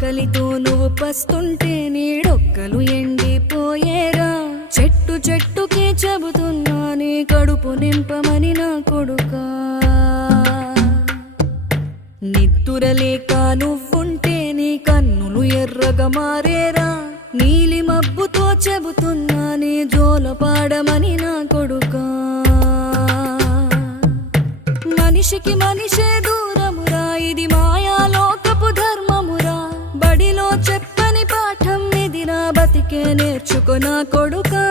ఆకలితో నువ్వు పస్తుంటే నీడొక్కలు ఎండిపోయేరా. చెట్టు చెట్టుకే చెబుతున్నా నీ కడుపు నింపమని నా కొడుకా. నిద్దురలేక నువ్వుంటే నీ కన్నులు ఎర్రగా మారేరా. నీలి మబ్బుతో చెబుతున్నా నీ జోలపాడమని నా కొడుకా. మనిషికి మనిషే దూరమురా, ఇది మాయాలోకపు ధర్మమురా. బడిలో చెప్పని పాఠం ఇదిరా, బతికే నేర్చుకో నా కొడుకా.